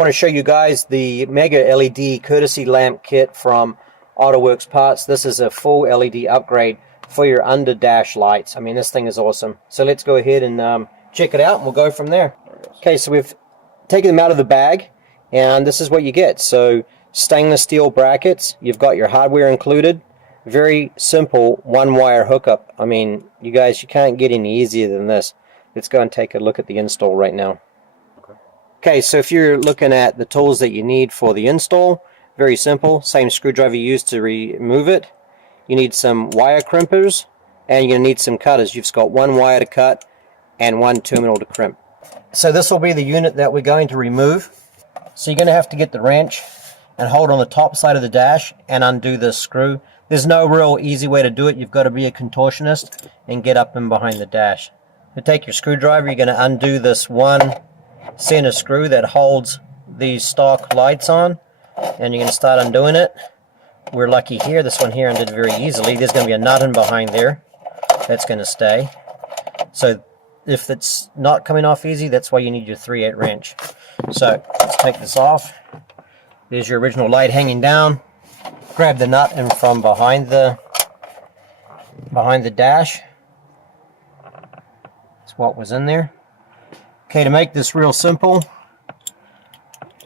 want to show you guys the Mega LED courtesy lamp kit from Autoworks Parts. This is a full LED upgrade for your under dash lights. I mean, this thing is awesome. So let's go ahead and check it out, and we'll go from there. Okay, so we've taken them out of the bag, and this is what you get. So stainless steel brackets, you've got your hardware included. Very simple one wire hookup. I mean, you guys, you can't get any easier than this. Let's go and take a look at the install right now. Okay, so if you're looking at the tools that you need for the install, very simple. Same screwdriver you used to remove it. You need some wire crimpers, and you're going to need some cutters. You've just got one wire to cut and one terminal to crimp. So this will be the unit that we're going to remove. So you're going to have to get the wrench and hold on the top side of the dash and undo this screw. There's no real easy way to do it. You've got to be a contortionist and get up and behind the dash. To take your screwdriver, you're going to undo this one center screw that holds these stock lights on, and you're going to start undoing it. We're lucky here, this one here undid very easily. There's going to be a nut in behind there that's going to stay. So if it's not coming off easy, that's why you need your 3/8 wrench. So let's take this off. There's your original light hanging down. Grab the nut in from behind the dash. That's what was in there. Okay, to make this real simple,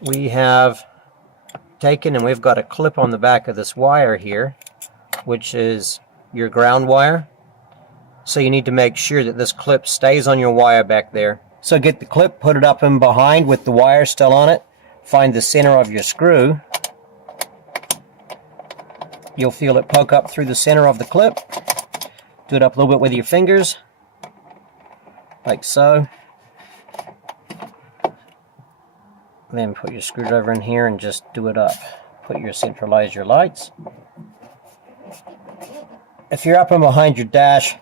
we have taken and we've got a clip on the back of this wire here, which is your ground wire. So you need to make sure that this clip stays on your wire back there. So get the clip, put it up in behind with the wire still on it. Find the center of your screw. You'll feel it poke up through the center of the clip. Do it up a little bit with your fingers, like so. Then put your screwdriver in here and just do it up. Centralize your lights. If you're up and behind your dash,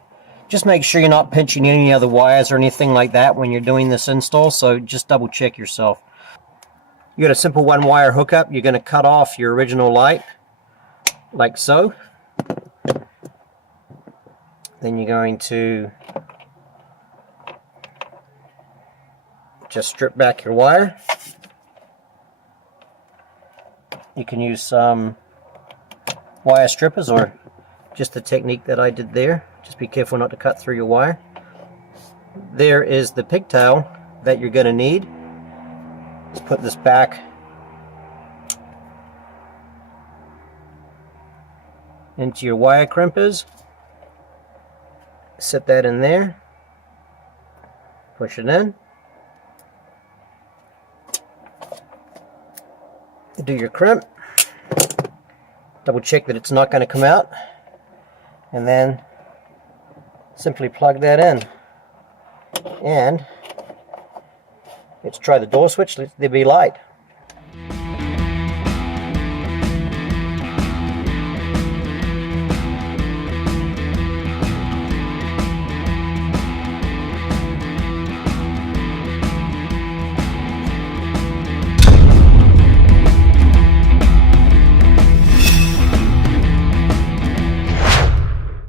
just make sure you're not pinching any other wires or anything like that when you're doing this install, so just double check yourself. You got a simple one wire hookup. You're going to cut off your original light, like so. Then you're going to just strip back your wire. You can use some wire strippers or just the technique that I did there. Just be careful not to cut through your wire. There is the pigtail that you're going to need. Let's put this back into your wire crimpers. Set that in there. Push it in. Do your crimp. Double check that it's not going to come out, and then simply plug that in. And let's try the door switch. Let there be light.